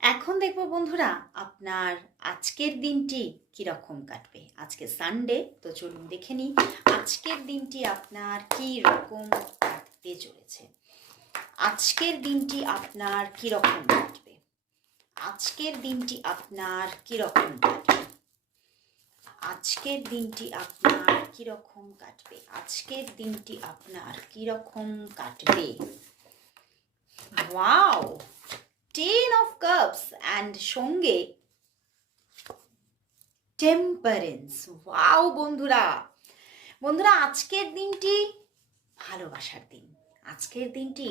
এখন দেখবো বন্ধুরা আপনার আজকের দিনটি কিরকম কাটবে। আজকে সানডে, তো চলুন দেখে নিই আজকের দিনটি আপনার কি রকম কাটতে চলেছে। আজকের দিনটি আপনার কিরকম কাটবে। আজকের দিনটি আপনার কিরকম কাটবে। আজকের দিনটি আপনার কিরকম কাটবে। আজকের দিনটি আপনার কিরকম কাটবে। ওয়াও, 10 of cups and সঙ্গে টেম্পারেন্স। ওয়াও বন্ধুরা, আজকের দিনটি ভালোবাসার দিন, আজকের দিনটি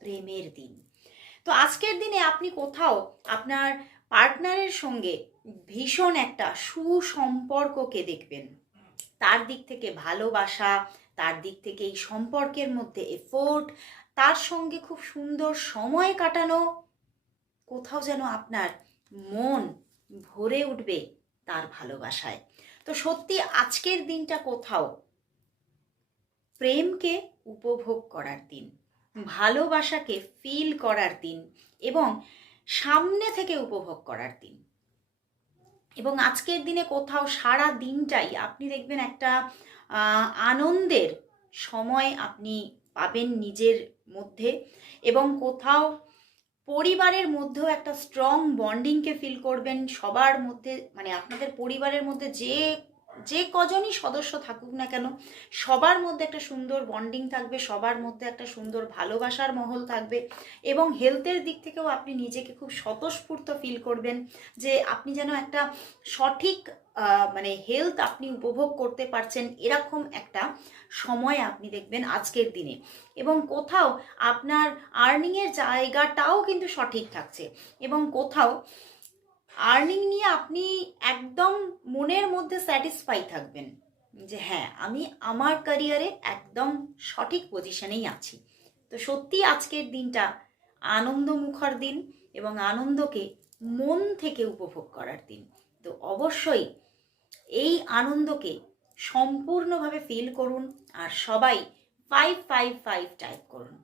প্রেমের দিন। তো আজকের দিনে আপনি কোথাও আপনার পার্টনারের সঙ্গে ভীষণ একটা সুসম্পর্ককে দেখবেন। তার দিক থেকে ভালোবাসা, তার দিক থেকে এই সম্পর্কের মধ্যে এফোর্ট, তার সঙ্গে খুব সুন্দর সময় কাটানো, কোথাও যেন আপনার মন ভরে উঠবে তার ভালোবাসায়। তো সত্যি আজকের দিনটা কোথাও প্রেমকে উপভোগ করার দিন, ভালোবাসাকে ফিল করার দিন এবং সামনে থেকে উপভোগ করার দিন। এবং আজকের দিনে কোথাও সারা দিনটাই আপনি দেখবেন একটা আনন্দের সময় আপনি পাবেন নিজের মধ্যে, এবং কোথাও পরিবারের মধ্যেও একটা স্ট্রং বন্ডিংকে ফিল করবেন সবার মধ্যে। মানে আপনাদের পরিবারের মধ্যে যে কজনই সদস্য থাকুক না কেন, সবার মধ্যে একটা সুন্দর বন্ডিং থাকবে, সবার মধ্যে একটা সুন্দর ভালোবাসার মহল থাকবে। এবং হেলথের দিক থেকেও আপনি নিজেকে খুব স্বতঃস্ফূর্ত ফিল করবেন, যে আপনি যেন একটা সঠিক মানে হেলথ আপনি উপভোগ করতে পারছেন, এরকম একটা সময় আপনি দেখবেন আজকের দিনে। এবং কোথাও আপনার আর্নিংয়ের জায়গাটাও কিন্তু সঠিক থাকছে, এবং কোথাও আর্নিং নিয়ে আপনি একদম মনের মধ্যে স্যাটিসফাই থাকবেন যে হ্যাঁ, আমি আমার ক্যারিয়ারে একদম সঠিক পজিশনেই আছি। তো সত্যি আজকের দিনটা আনন্দমুখর দিন এবং আনন্দকে মন থেকে উপভোগ করার দিন। তো অবশ্যই এই আনন্দকে সম্পূর্ণভাবে ফিল করুন, আর সবাই 555 টাইপ করুন।